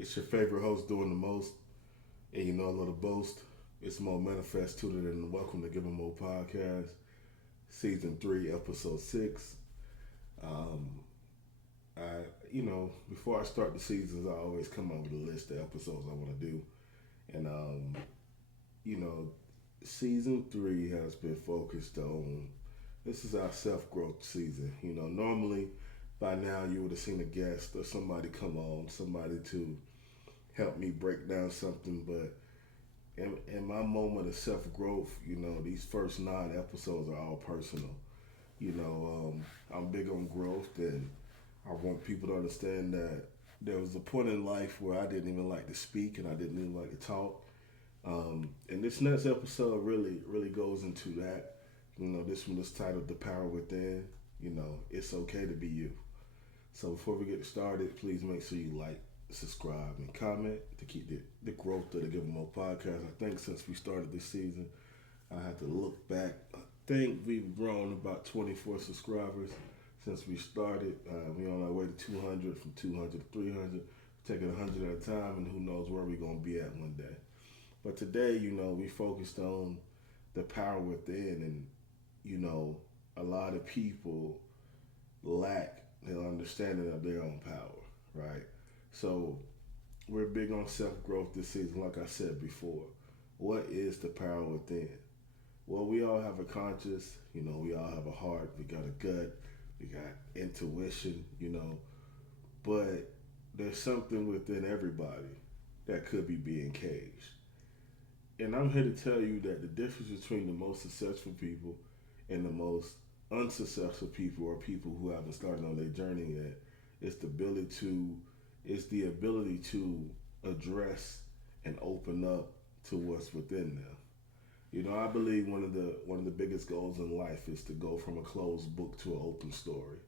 It's your favorite host doing the most, and you know a little boast. It's more manifest to it than welcome to Give 'em More podcast, Season 3, Episode 6. Um, before I start the seasons, I always come up with a list of episodes I want to do, and you know, Season 3 has been focused on. This is our self growth season. Normally by now you would have seen a guest or somebody come on, somebody to help me break down something. But in my moment of self growth, these first 9 episodes are all personal. I'm big on growth, and I want people to understand that there was a point in life where I didn't even like to speak and I didn't even like to talk. And this next episode really goes into that. This one is titled "The Power Within." It's okay to be you. So before we get started, please make sure you like, subscribe, and comment to keep the growth of the Give 'em More podcast. I think since we started this season, I had to look back. I think we've grown about 24 subscribers since we started. We're on our way to 200, from 200 to 300, taking 100 at a time, and who knows where we're going to be at one day. But today, we focused on the power within, and, a lot of people lack the understanding of their own power, right? So we're big on self-growth this season, like I said before. What is the power within? Well, we all have a conscious, we all have a heart, we got a gut, we got intuition, but there's something within everybody that could be being caged. And I'm here to tell you that the difference between the most successful people and the most unsuccessful people, or people who haven't started on their journey yet, is the ability to address and open up to what's within them. I believe one of the biggest goals in life is to go from a closed book to an open story.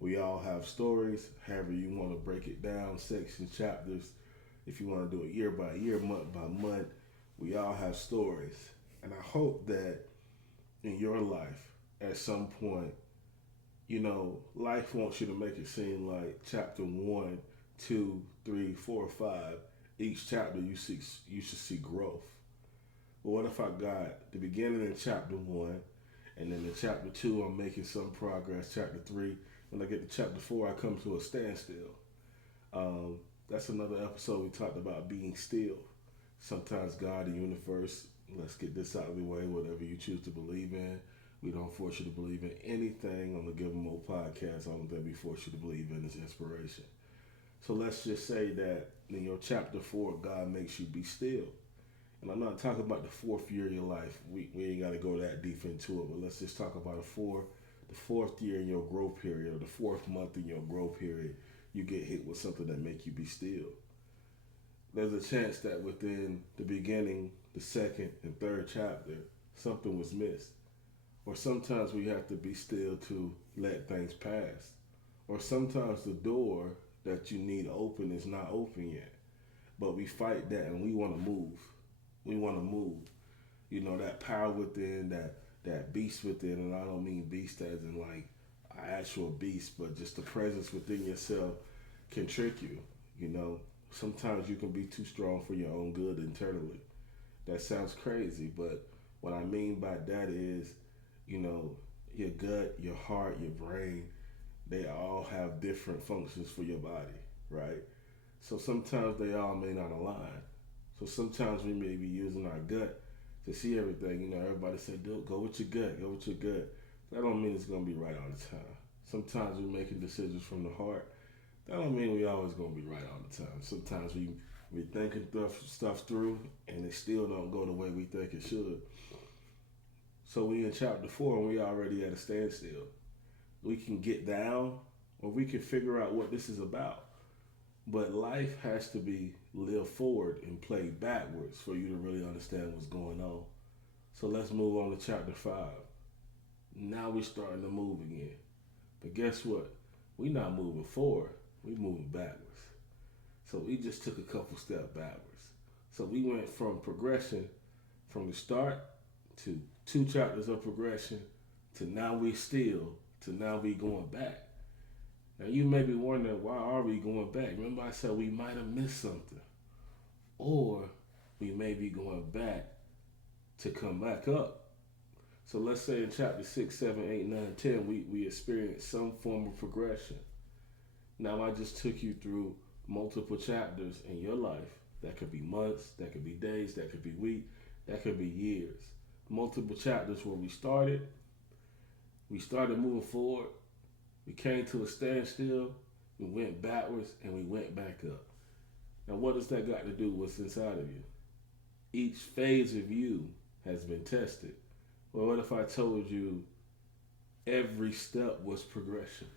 We all have stories, however you want to break it down, sections, chapters. If you want to do it year by year, month by month, we all have stories. And I hope that in your life, at some point, life wants you to make it seem like chapter 1, 2, 3, 4, 5, each chapter you should see growth. But what if I got the beginning in chapter 1, and then in chapter 2 I'm making some progress, chapter 3, when I get to chapter 4 I come to a standstill. That's another episode we talked about being still. Sometimes God, the universe, let's get this out of the way, whatever you choose to believe in. We don't force you to believe in anything on the Give 'em More podcast. All that we force you to believe in is inspiration. So let's just say that in your chapter 4, God makes you be still. And I'm not talking about the fourth year of your life. We ain't got to go that deep into it, but let's just talk about the fourth year in your growth period, or the fourth month in your growth period, you get hit with something that make you be still. There's a chance that within the beginning, the second and third chapter, something was missed. Or sometimes we have to be still to let things pass. Or sometimes the door that you need open is not open yet. But we fight that and we want to move. We want to move. That power within, that beast within, and I don't mean beast as in like an actual beast, but just the presence within yourself can trick you. Sometimes you can be too strong for your own good internally. That sounds crazy, but what I mean by that is, your gut, your heart, your brain, they all have different functions for your body, right? So sometimes they all may not align. So sometimes we may be using our gut to see everything. Everybody say, dude, go with your gut, go with your gut. That don't mean it's going to be right all the time. Sometimes we're making decisions from the heart. That don't mean we always going to be right all the time. Sometimes we thinking stuff through, and it still don't go the way we think it should. So we in chapter 4 and we already at a standstill. We can get down, or we can figure out what this is about. But life has to be lived forward and played backwards for you to really understand what's going on. So let's move on to chapter 5. Now we're starting to move again. But guess what? We're not moving forward. We're moving backwards. So we just took a couple steps backwards. So we went from progression from the start to 2 chapters of progression to now we still, to now we going back. Now you may be wondering, why are we going back? Remember I said we might have missed something. Or we may be going back to come back up. So let's say in chapter 6, 7, 8, 9, 10, we experience some form of progression. Now I just took you through multiple chapters in your life. That could be months, that could be days, that could be weeks, that could be years. Multiple chapters where we started moving forward, we came to a standstill, we went backwards, and we went back up. Now what does that got to do with what's inside of you? Each phase of you has been tested. Well, what if I told you every step was progression?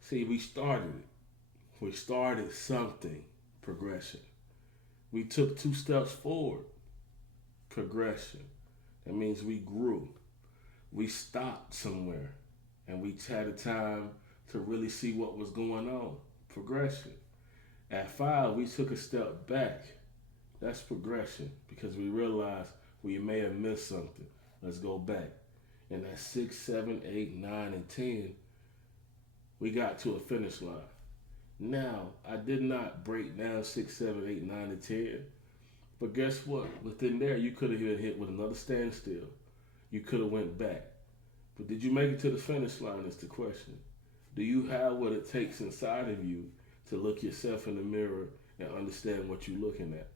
See, we started it. We started something, progression. We took 2 steps forward, progression. That means we grew. We stopped somewhere and we had a time to really see what was going on, progression. At 5, we took a step back. That's progression because we realized we may have missed something. Let's go back. And at 6, 7, 8, 9, and 10, we got to a finish line. Now, I did not break down 6, 7, 8, 9, and 10. But guess what? Within there, you could have been hit with another standstill. You could have went back. But did you make it to the finish line is the question. Do you have what it takes inside of you to look yourself in the mirror and understand what you're looking at?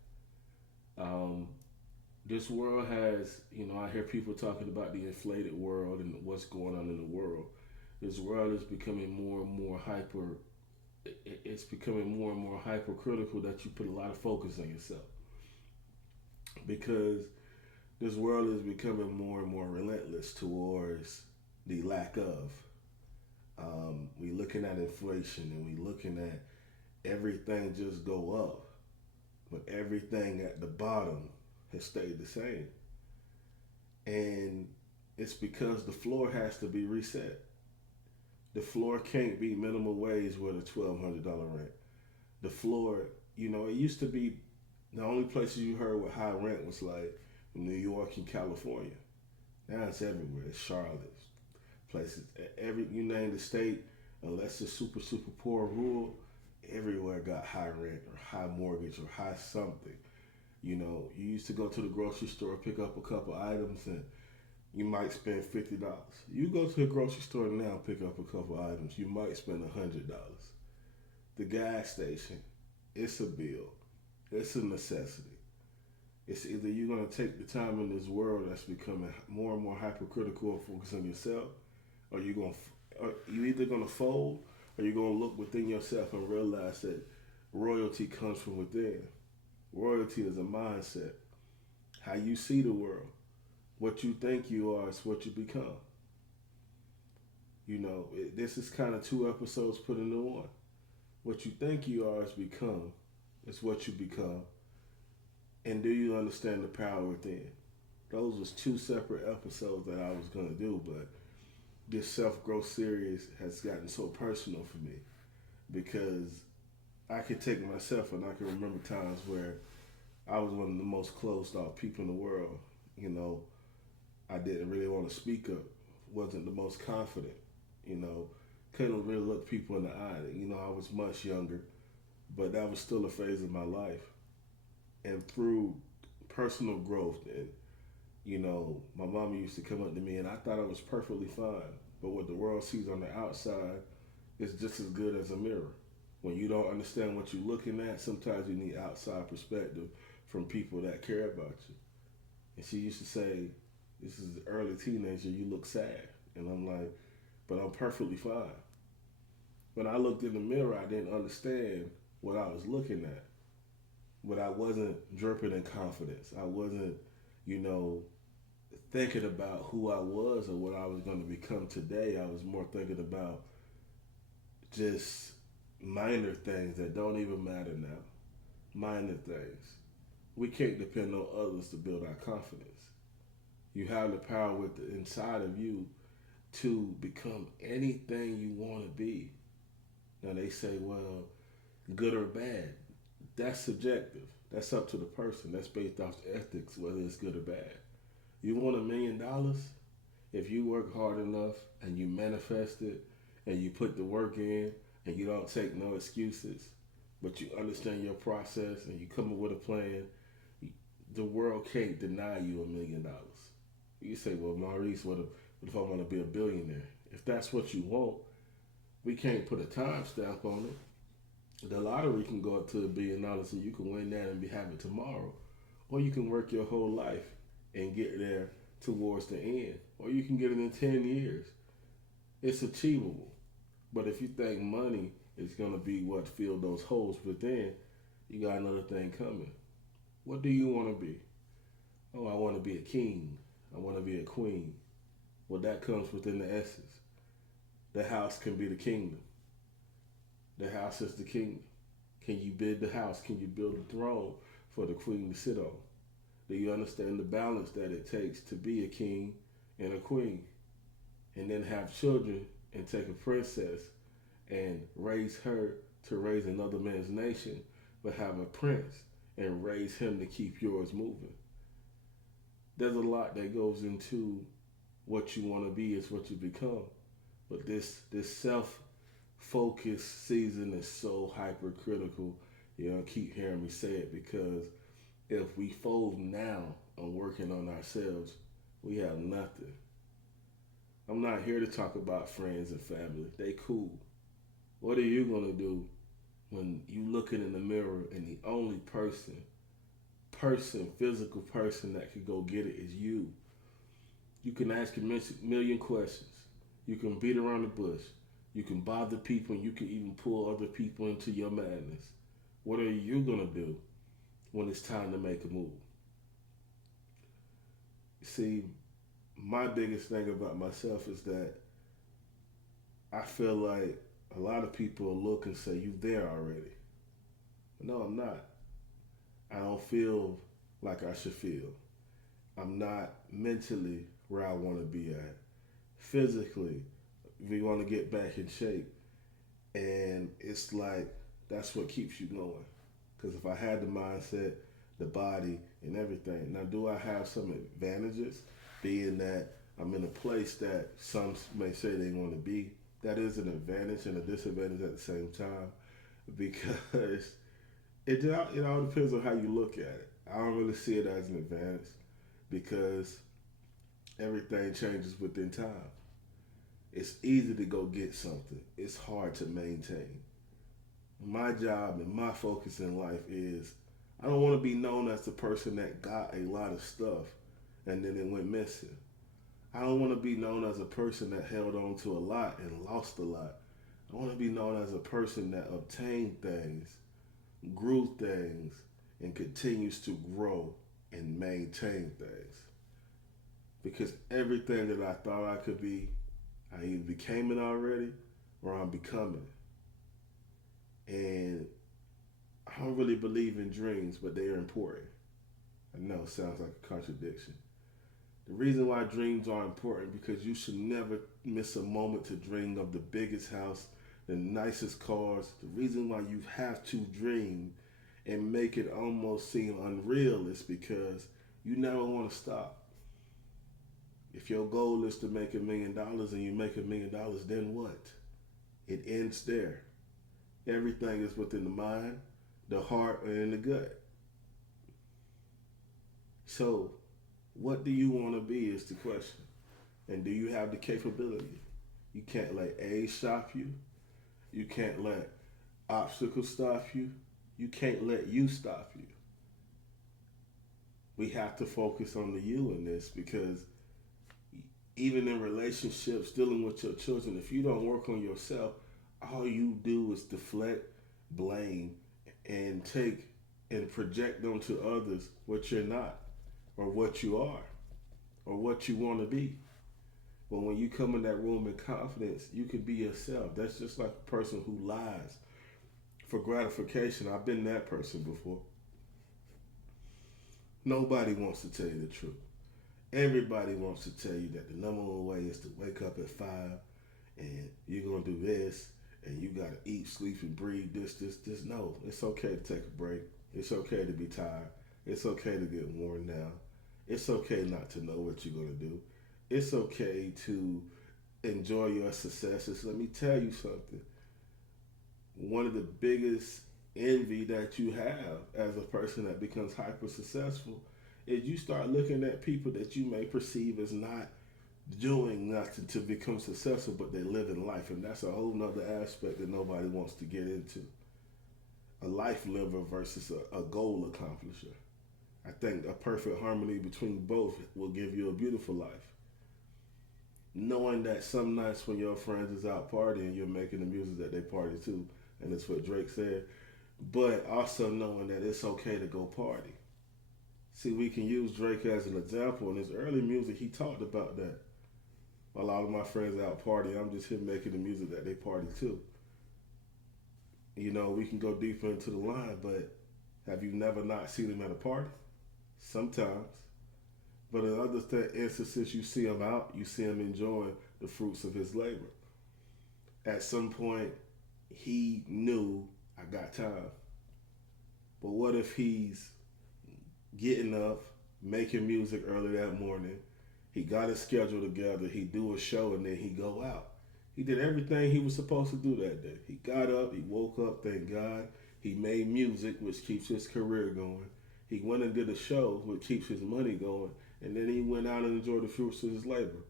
This world has, I hear people talking about the inflated world and what's going on in the world. This world is becoming more and more it's becoming more and more hypercritical that you put a lot of focus on yourself. Because this world is becoming more and more relentless towards the lack of. We looking at inflation and we looking at everything just go up, but everything at the bottom has stayed the same. And it's because the floor has to be reset. The floor can't be minimum wage with a $1,200 rent. The floor, it used to be the only places you heard with high rent was like New York and California. Now it's everywhere. It's Charlotte. Places, you name the state, unless it's super, super poor rural, everywhere got high rent or high mortgage or high something. You used to go to the grocery store, pick up a couple items, and you might spend $50. You go to the grocery store now, pick up a couple items, you might spend $100. The gas station, it's a bill. It's a necessity. It's either you're going to take the time in this world that's becoming more and more hypercritical and focus on yourself, or you either going to fold, or you're going to look within yourself and realize that royalty comes from within. Royalty is a mindset. How you see the world. What you think you are is what you become. This is kind of 2 episodes put into one. What you think you are is what you become. And do you understand the power within? Those was 2 separate episodes that I was going to do, but this self-growth series has gotten so personal for me because I can take myself and I can remember times where I was one of the most closed off people in the world. I didn't really want to speak up, wasn't the most confident, couldn't really look people in the eye. I was much younger, but that was still a phase of my life. And through personal growth and, my mama used to come up to me and I thought I was perfectly fine. But what the world sees on the outside is just as good as a mirror. When you don't understand what you're looking at, sometimes you need outside perspective from people that care about you. And she used to say, this is the early teenager, you look sad. And I'm like, but I'm perfectly fine. When I looked in the mirror, I didn't understand what I was looking at. But I wasn't dripping in confidence. I wasn't, thinking about who I was or what I was going to become today. I was more thinking about just minor things that don't even matter now. Minor things. We can't depend on others to build our confidence. You have the power inside of you to become anything you want to be. Now they say, well, good or bad. That's subjective. That's up to the person. That's based off ethics, whether it's good or bad. You want $1 million? If you work hard enough and you manifest it and you put the work in and you don't take no excuses, but you understand your process and you come up with a plan, the world can't deny you $1 million. You say, well, Maurice, what if I want to be a billionaire? If that's what you want, we can't put a time stamp on it. The lottery can go up to $1 billion and you can win that and be happy tomorrow. Or you can work your whole life and get there towards the end. Or you can get it in 10 years. It's achievable. But if you think money is going to be what fill those holes within, you got another thing coming. What do you want to be? Oh, I want to be a king. I want to be a queen. Well, that comes within the essence. The house can be the kingdom. The house is the kingdom. Can you build the house? Can you build a throne for the queen to sit on? Do you understand the balance that it takes to be a king and a queen? And then have children and take a princess and raise her to raise another man's nation, but have a prince and raise him to keep yours moving. There's a lot that goes into what you want to be is what you become. But this self-focused season is so hypercritical. Keep hearing me say it because if we fold now on working on ourselves, we have nothing. I'm not here to talk about friends and family. They cool. What are you gonna do when you looking in the mirror and the only physical person that could go get it is you? You can ask a million questions. You can beat around the bush. You can bother people and you can even pull other people into your madness. What are you gonna do when it's time to make a move? See, my biggest thing about myself is that I feel like a lot of people look and say, you there already. No, I'm not. I don't feel like I should feel. I'm not mentally where I want to be at. Physically, we want to get back in shape. And it's like, that's what keeps you going. Because if I had the mindset, the body, and everything. Now, do I have some advantages? Being that I'm in a place that some may say they want to be. That is an advantage and a disadvantage at the same time. Because it all depends on how you look at it. I don't really see it as an advantage because everything changes within time. It's easy to go get something. It's hard to maintain. My job and my focus in life is I don't want to be known as the person that got a lot of stuff and then it went missing. I don't want to be known as a person that held on to a lot and lost a lot. I want to be known as a person that obtained things, grew things, and continues to grow and maintain things. Because everything that I thought I could be, I either became it already or I'm becoming it. And I don't really believe in dreams, but they are important. I know it sounds like a contradiction. The reason why dreams are important because you should never miss a moment to dream of the biggest house, the nicest cars. The reason why you have to dream and make it almost seem unreal is because you never want to stop. If your goal is to make $1 million and you make $1 million, then what? It ends there. Everything is within the mind, the heart, and in the gut. So, what do you want to be is the question. And do you have the capability? You can't let age stop you. You can't let obstacles stop you. You can't let you stop you. We have to focus on the you in this because even in relationships, dealing with your children, if you don't work on yourself, all you do is deflect, blame, and take and project onto others what you're not, or what you are, or what you want to be. But when you come in that room in confidence, you can be yourself. That's just like a person who lies for gratification. I've been that person before. Nobody wants to tell you the truth. Everybody wants to tell you that the number one way is to wake up at 5 and you're going to do this and you got to eat, sleep, and breathe this. No, it's okay to take a break. It's okay to be tired. It's okay to get worn down. It's okay not to know what you're going to do. It's okay to enjoy your successes. Let me tell you something. One of the biggest envy that you have as a person that becomes hyper successful is you start looking at people that you may perceive as not doing nothing to become successful, but they live in life. And that's a whole nother aspect that nobody wants to get into. A life liver versus a goal accomplisher. I think a perfect harmony between both will give you a beautiful life. Knowing that some nights when your friends is out partying, you're making the music that they party to, and that's what Drake said. But also knowing that it's okay to go party. See, we can use Drake as an example. In his early music, he talked about that. While all of my friends out partying, I'm just here making the music that they party to. You know, we can go deeper into the line, but have you never not seen him at a party? Sometimes. But in other instances, you see him out, you see him enjoying the fruits of his labor. At some point, he knew, I got time. But what if he's getting up, making music early that morning, he got his schedule together, he do a show, and then he go out. He did everything he was supposed to do that day. He got up, he woke up, thank God. He made music, which keeps his career going. He went and did a show, which keeps his money going. And then he went out and enjoyed the fruits of his labor.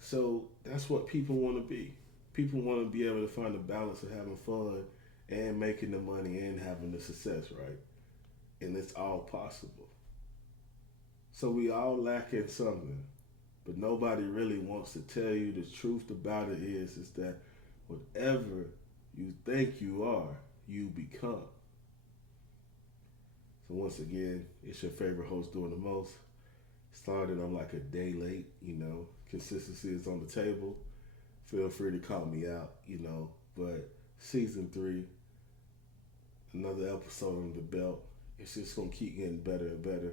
So that's what people want to be. People want to be able to find a balance of having fun and making the money and having the success, right? And it's all possible. So we all lacking something, but nobody really wants to tell you the truth about it is that whatever you think you are, you become. So once again, it's your favorite host doing the most. Started, I'm like a day late, you know. Consistency is on the table. Feel free to call me out, you know. But season 3, another episode on the belt. It's just going to keep getting better and better.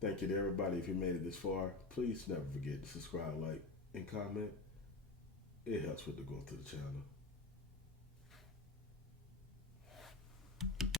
Thank you to everybody if you made it this far. Please never forget to subscribe, like, and comment. It helps with the growth of the channel.